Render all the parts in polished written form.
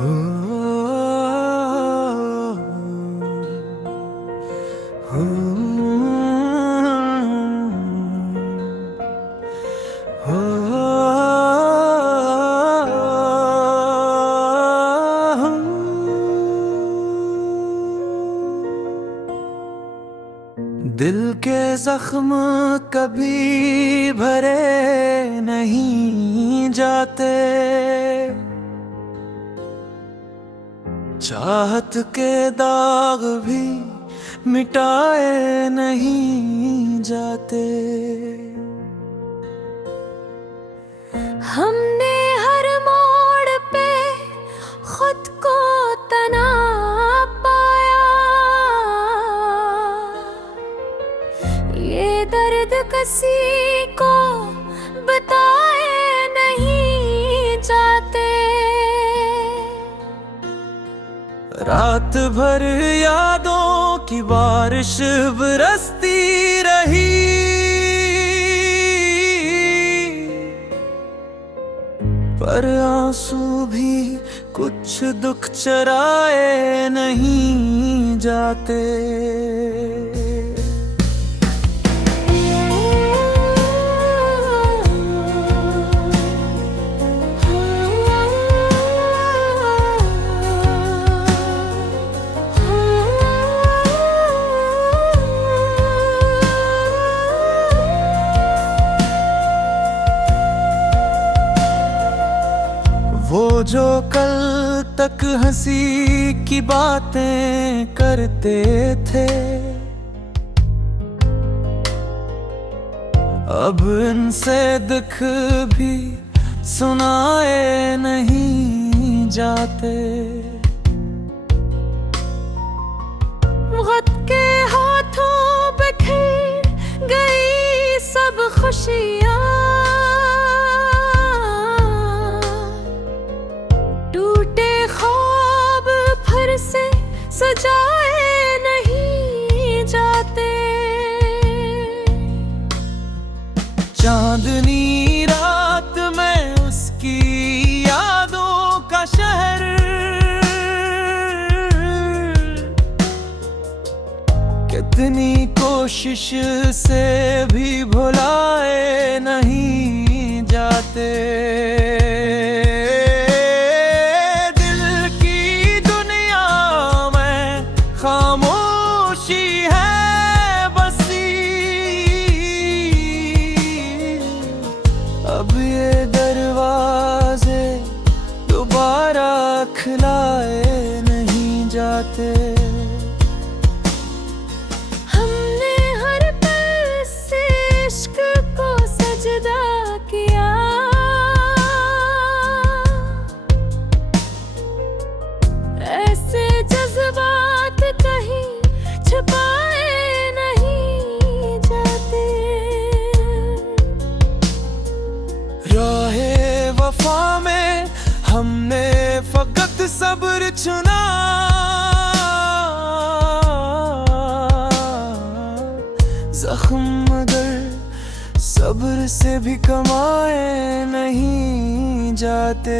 हो, हो, दिल के जख्म कभी भरे नहीं जाते, चाहत के दाग भी मिटाए नहीं जाते। हमने हर मोड़ पे खुद को तना पाया, ये दर्द किसी को बताए नहीं जाते। रात भर यादों की बारिश बरसती रही, पर आंसू भी कुछ दुख चराए नहीं जाते। वो जो कल तक हंसी की बातें करते थे, अब इनसे दुख भी सुनाए नहीं जाते। वक्त के हाथों बिखर गई सब खुशियाँ, टूटे ख्वाब फिर से सजाए नहीं जाते। चांदनी रात में उसकी यादों का शहर, कितनी कोशिश से भी भुलाए नहीं जाते। दिल की दुनिया में खामोशी है बसी, अब ये दरवाजे दोबारा खिलाए नहीं जाते। हमने हर पल से इश्क को सजदा किया, ऐसे जज्बात कहीं छुपाए नहीं जाते। राहे वफा में हमने फकत सब्र चुना, जख्म मगर सब्र से भी कमाए नहीं जाते।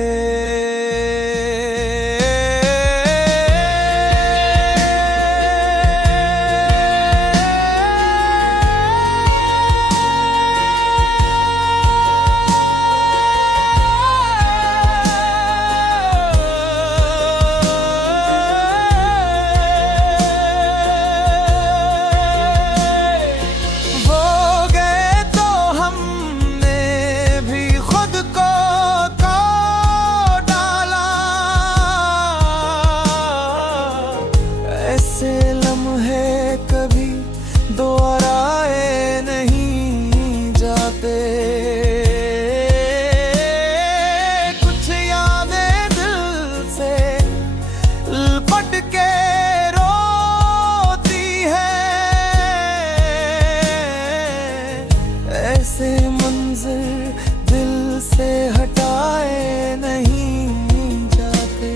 ऐसे लम्हे कभी दोहराए नहीं जाते। कुछ यादें दिल से लिपट के रोती है, ऐसे मंजर दिल से हटाए नहीं जाते।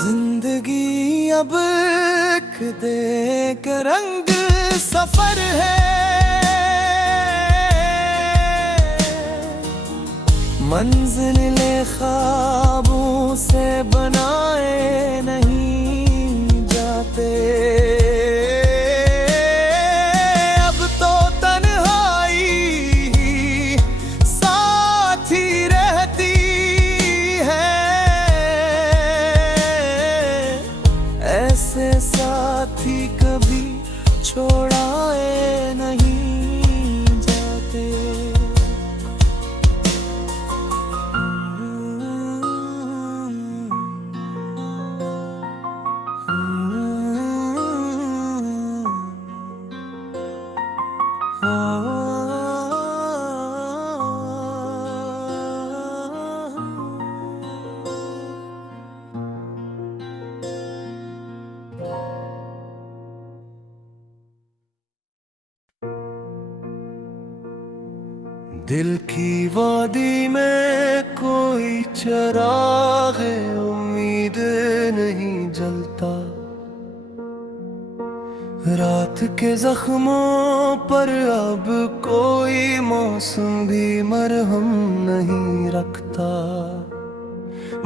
जिंदगी अब एक देख रंग सफर है, मंजिलें ख्वाबों से बनाए नहीं जाते। अब तो तन्हाई ही साथी रहती है। ऐसे साथी कभी छोड़ाए नहीं जाते। दिल की वादी में कोई चिराग उम्मीद नहीं जलता। रात के जख्मों पर अब कोई मौसम भी मरहम नहीं रखता।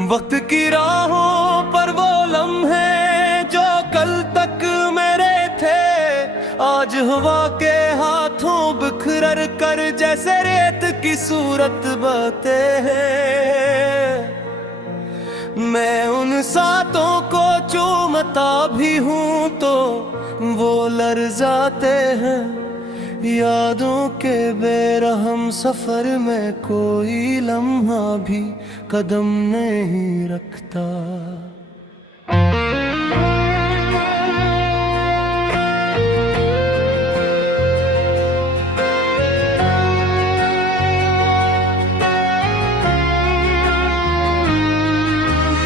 वक्त की राहों पर वो लम्हे जो कल तक मेरे थे, आज हवा के हाथों बिखर कर जैसे रेत की सूरत बहते हैं। मैं उन सातों को चूमता भी हूँ तो वो लरजाते हैं। यादों के बेरहम सफर में कोई लम्हा भी कदम नहीं रखता।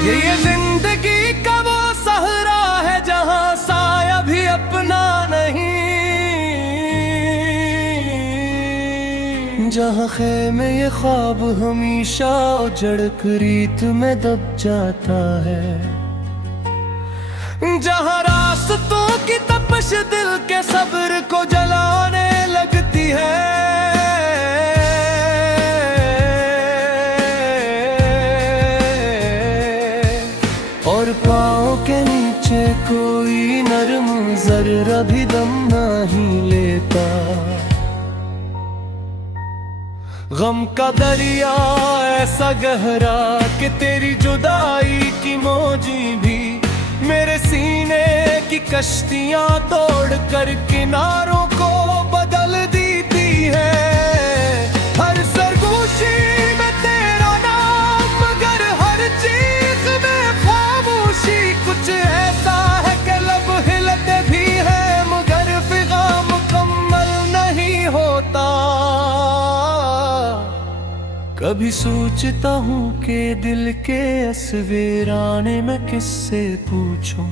ये जिंदगी का वो सहरा है जहां साया भी अपना नहीं, जहां खेमे ये ख्वाब हमेशा उजड़ कर रीत में दब जाता है। जहां रास्तों की तपश दिल के सब्र को जलाने लगती है। और पाँव के नीचे कोई नरम जर्रा भी दम नहीं लेता। गम का दरिया ऐसा गहरा कि तेरी जुदाई की मौजी भी मेरे सीने की कश्तियां तोड़ कर किनारों को बदल देती है। हर सरगोशी में तेरा नाम मगर हर चीज में खामोशी। कुछ ऐसा है कि लब हिलते भी है मगर फिजा मुकम्मल नहीं होता। कभी सोचता हूँ कि दिल के असवीराने में किससे पूछूं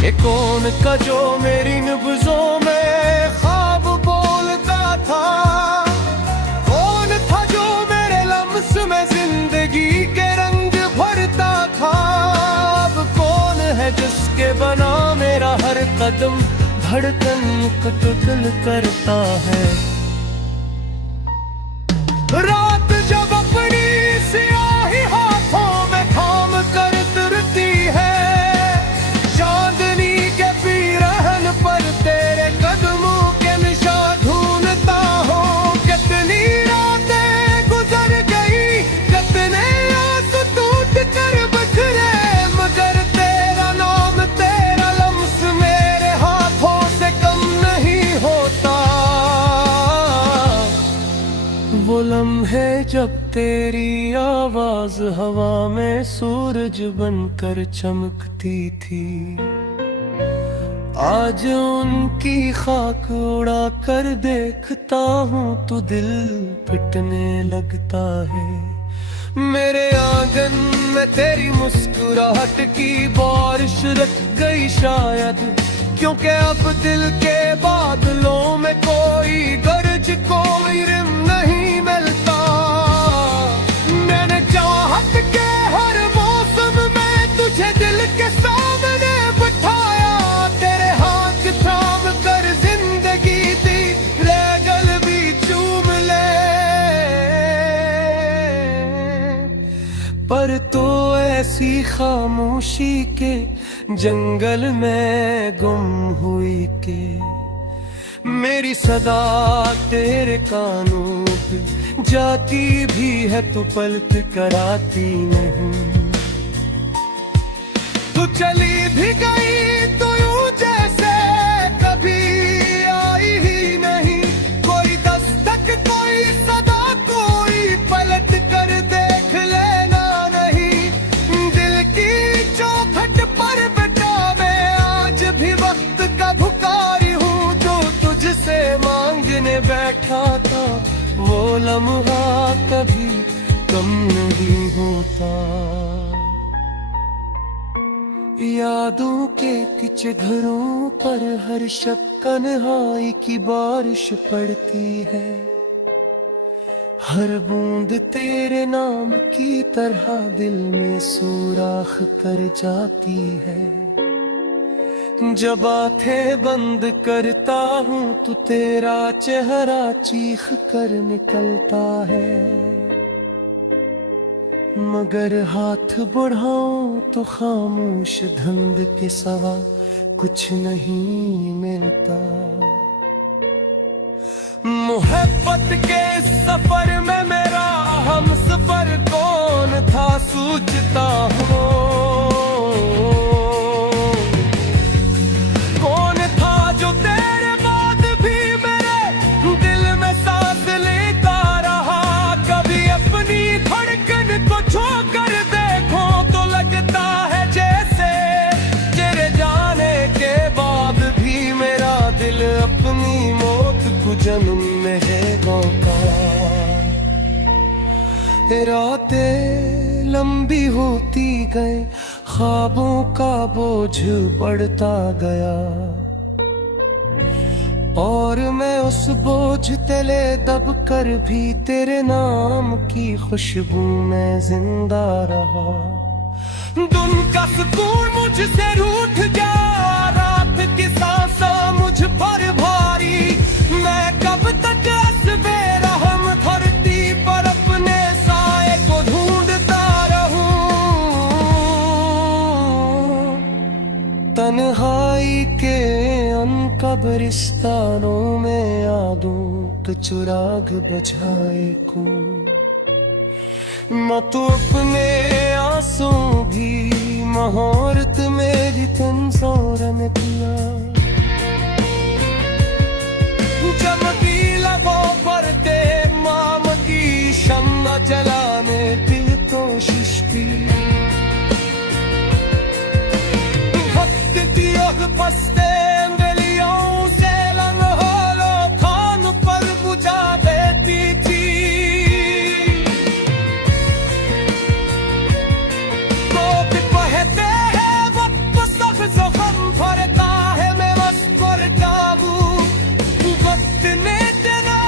कि कौन का जो मेरी नब्ज़ों में ख्वाब बोलता था। कौन था जो मेरे लम्स में जिंदगी के रंग भरता था। अब कौन है जिसके बना मेरा हर कदम धड़कन कतल करता है। रात जब अपनी स्याही हाथों में थाम कर तुरती है, चांदनी के पीरहन पर तेरे कदमों के निशान ढूंढता हूँ। कितनी रातें गुजर गई, कितने आंसू टूट कर बिखरे मगर तेरा नाम तेरा लम्स मेरे हाथों से कम नहीं होता। वो लम्हे जब तेरी आवाज हवा में सूरज बनकर चमकती थी, आज उनकी खाक उड़ा कर देखता हूँ तो दिल पिटने लगता है। मेरे आंगन में तेरी मुस्कुराहट की बारिश रच गई शायद, क्योंकि अब दिल के बादलों में कोई गरज कोई रिम नहीं मिलता। मैंने चाहत के हर मौसम में तुझे दिल के सामने बिठाया, तेरे हाथ थाम कर जिंदगी दी ले गल भी चूम ले। पर तो ऐसी खामोशी के जंगल में गुम हुई के मेरी सदा तेरे कानों पे जाती भी है तू पलट कराती नहीं। तू चली भी गई तो यूं जैसे कभी आई ही नहीं। कोई दस्तक कोई सदा कोई पलट कर देख लेना नहीं। दिल की चौखट पर बेटा मैं आज भी वक्त का भुखारी हूँ जो तुझसे मांगने बैठा था। वो लम्हा कभी कम नहीं होता। यादों के किच घरों पर हर शब तन्हाई की बारिश पड़ती है। हर बूंद तेरे नाम की तरह दिल में सुराख कर जाती है। जब आंखें बंद करता हूँ तो तेरा चेहरा चीख कर निकलता है। मगर हाथ बढ़ाऊं तो खामोश धंध के सिवा कुछ नहीं मिलता। मोहब्बत के सफर में मेरा हम सफर कौन था सोचता हूँ। कौन था जो तेरे बाद भी मेरे दिल में सांस लेता रहा। कभी अपनी धड़कन को छोकर देखो तो लगता है जैसे तेरे जाने के बाद भी मेरा दिल अपनी मौत को जन्म में है गौता। रातें लंबी होती गए ख्वाबों का बोझ बढ़ता गया और मैं उस बोझ तले दब कर भी तेरे नाम की खुशबू में जिंदा रहा। दिन का सुकून मुझसे रूठ गया, रात की सांसें मुझ पर भारी। मैं कब तक बेरहम धरती पर अपने साए को ढूंढता रहूं। तन्हाई के कब्रिस्तानों में यादों के चिराग बुझाए को मैं तो अपने आंसू भी मुहूर्त मेरी तंजोरन पिया। चमकी लबों पर ते माम की शम्मा जलाने की कोशिश की। वक्त की आग पस्ते अंगलियों से लम्हों खान पर बुझा देती थी। तो भी कहते हैं वक्त सब जख्म भरता है, मैं मुस्कुराता हूँ। वक्त ने तेरा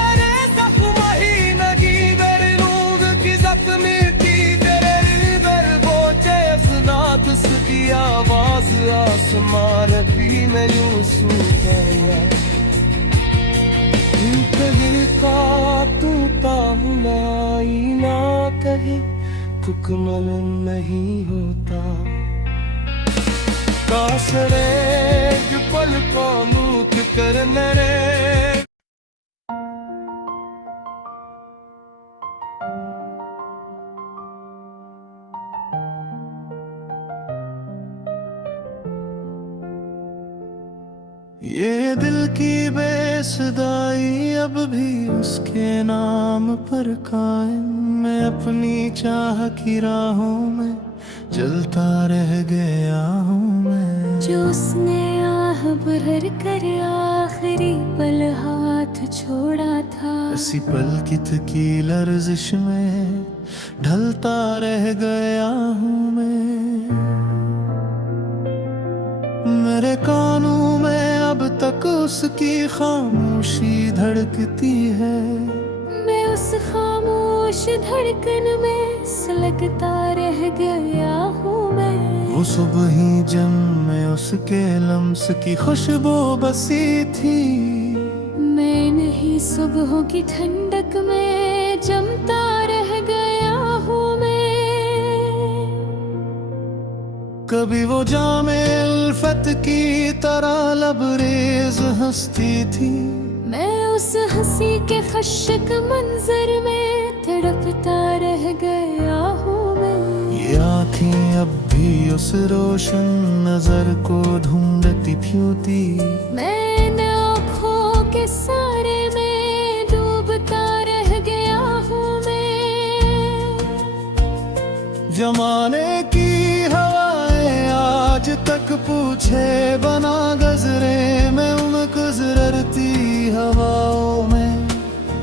जख्म ही नहीं मेरे रूह की जख्मी की। तेरे दिल बोझे अफनात की आवाज आसमान भी मैं यूं सुन गया। कहे का तू तामना आईना कहे मुकम्मल नहीं होता। कासरे पल को मूक करने रे। ये दिल की बेसुधाई अब भी उसके नाम पर कायम। मैं अपनी चाह की राहों में जलता रह गया हूँ मैं। जो उसने आह भर कर आखिरी पल हाथ छोड़ा था। ऐसी पलकित की लर्जिश में ढलता रह गया हूँ मैं। मेरे कानों में अब तक उसकी खामोशी धड़कती है। मैं उस खामोश धड़कन में सुलगता रह गया हूँ मैं। वो सुबह ही जब में उसके लम्स की खुशबू बसी थी। मैं नहीं सुबहों की ठंडक में जमता रह गया हूँ मैं। कभी वो जामे उल्फत की तरह लबरेज हंसती थी। मैं उस हंसी के खशक मंजर में तड़पता रह गया हूँ मैं। ये आँखें अब भी उस रोशन नजर को ढूंढती थी। मैं इन आँखों के सारे में डूबता रह गया हूँ मैं। जमाने की हवाएं आज तक पूछे बना गजरे, मैं उन गुजरती हवाओं में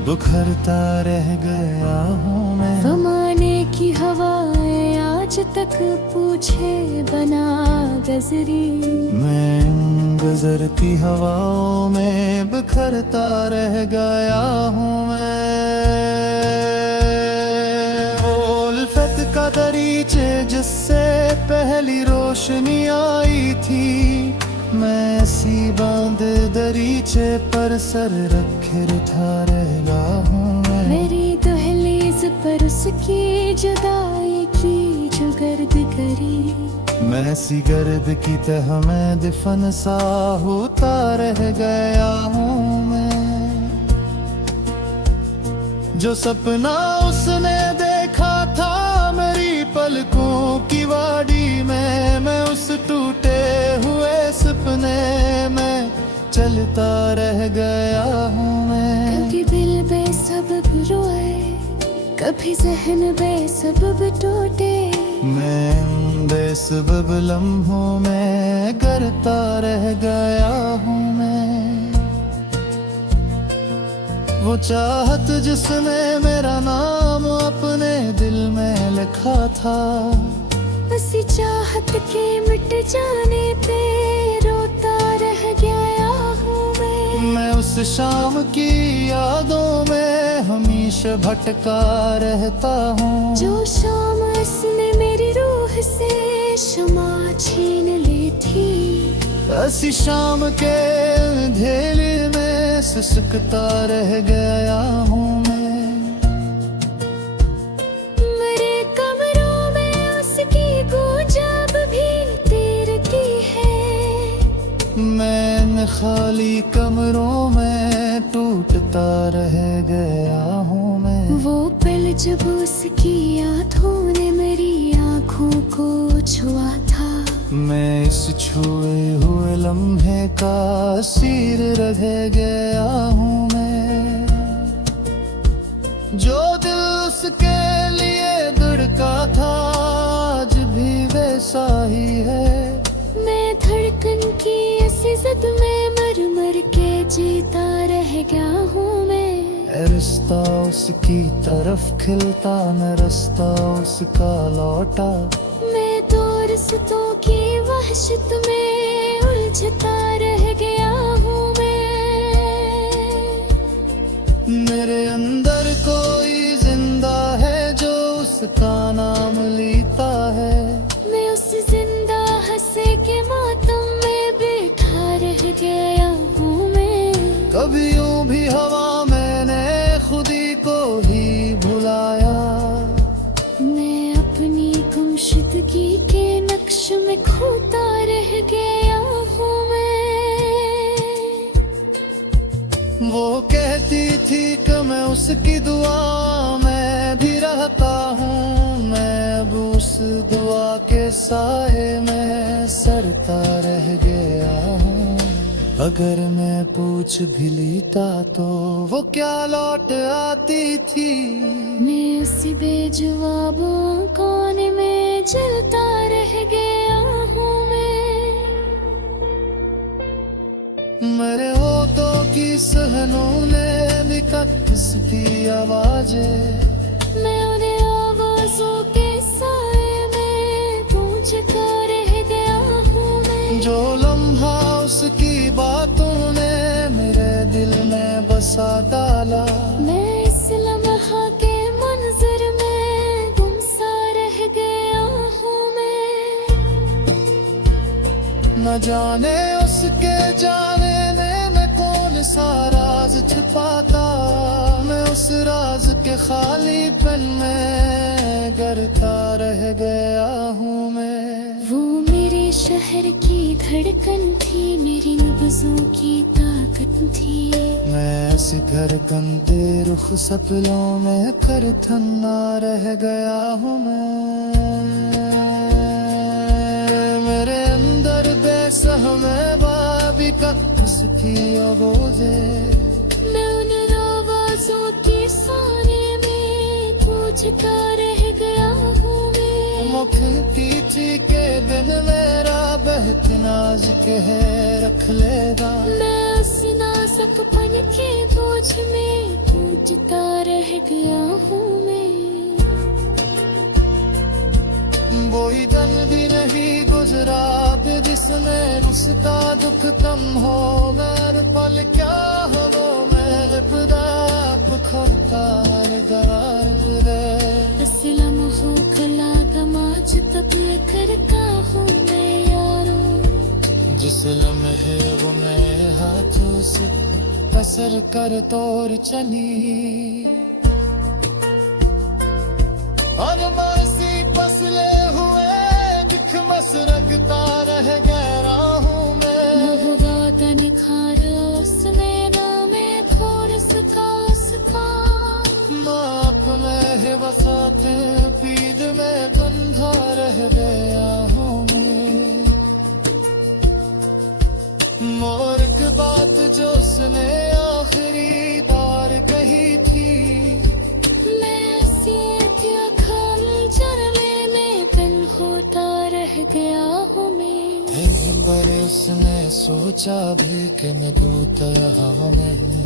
बुखरता रह गया हूँ मैं। ज़माने की हवाएं आज तक पूछे बना गजरी, मैं उन गुजरती हवाओं में बिखरता रह गया हूँ मैं। वो उल्फत का दरीचे जिससे पहली रोशनी आई थी, मैं ऐसी बांध दरीचे पर सर रखे उठा रह गया हूँ मैं। मेरी दहलीज पर उसकी जुदाई की जो गर्द करी, मैं ऐसी गर्द की तह में दफन सा होता रह गया हूँ मैं। जो सपना उसने देखा था मेरी पलकों की वाड़ी में, मैं उस टूटे हुए सपने में चलता रह गया हूँ मैं। कभी दिल बेसबब रोए, कभी जहन बेसबब टूटे, मैं बेसबब लम्हों में गिरता रह गया हूँ मैं। वो चाहत जिसने मेरा नाम अपने दिल में लिखा था, उसी चाहत के मिट जाने पे रोता रह गया हूँ मैं उस शाम की यादों में हमेशा भटका रहता हूँ। जो शाम उसने मेरी रूह से शमा छीन ली थी, ऐसी शाम के अंधेरे में सिसकता रह गया हूँ मैं। मेरे कमरों में उसकी गूंज अब भी तैरती है, मैं इन खाली कमरों में टूटता रह गया हूँ मैं। वो पल जब उसकी यादों ने मेरी आँखों को छुआ था, मैं इस छुए हुए लम्हे का असीर रह गया हूँ मैं। जो दिल उसके लिए धड़का था आज भी वैसा ही है। मैं धड़कन की ऐसी जिद में मर मर के जीता रह गया हूँ मैं। रिश्ता उसकी तरफ खिलता न रास्ता उसका लौटा, मैं तो रिश्तों की वहशत में उलझता रह गया हूँ मैं। मेरे अंदर कोई जिंदा है जो उसका नाम लेता है, मैं उस जिंदा हंसे के मातम में बैठा रह गया हूँ मैं। कभी यूं भी हवा मैंने खुदी को ही भुलाया, मैं अपनी गुमशुदगी के नक्श में खोता रह गया हूँ मैं। वो कहती थी कि मैं उसकी दुआ में भी रहता हूँ, मैं अब उस दुआ के साए में सरता रह गया हूँ। अगर मैं पूछ भी लेता तो वो क्या लौट आती थी, मैं उसी बेजवाबों कोने में जलता रह गया हूँ मैं। मेरे होठों की सहनों ने निकट इसकी आवाजें, मैं उन्हें आवाज़ों के साए में गूंज कर रह गया हूँ मैं। जो लम्हा उसकी बातों ने मेरे दिल में बसा डाला, मैं इस लम्हा के मंजर में गुमसा रह गया हूँ मैं। न जाने उसके जाने में कौन सा राज छिपाता, मैं उस राज के खालीपन में गिरता रह गया हूँ मैं। वो मेरे शहर की धड़कन थी, मेरी नब्ज़ों की ताकत थी। मैं ऐसे धड़कन दे रुख सपनों में कर थन्ना रह गया हूँ मैं। मेरे अंदर बेसहमे बाबी का उसकी आवाज़े, मैं उन आवाज़ों के सारे में पूछता रह गया हूँ मैं। मुख की के दिन मेरा बहतनाज कह रख लेगा। मैं उस नाजुकपन के बोझ में पूछता रह गया हूँ मैं। वही दिन भी नहीं गुजरा अब जिसमें उसका दुख कम हो। मेरे पल क्या हो वो मेरे खुदा खुलता दवार रे। असलम हो खला दमाज तब करता हूँ मैं यारों। जिस लम्हे वो मेरे हाथों से कसर कर तोड़ चली, और मासी पसले हुए दिख मसरकता रह गया हूँ मैं। महुआ का निखार उसने ना मैं थोड़ सका उसका। माप में है वसाते पीद में बंधा रह गया हूँ मैं। मोर की बात जो उसने आखिरी बार कही थी, रह गया हूँ मैं। पर उसने सोचा भी कि मैं दूत यहाँ में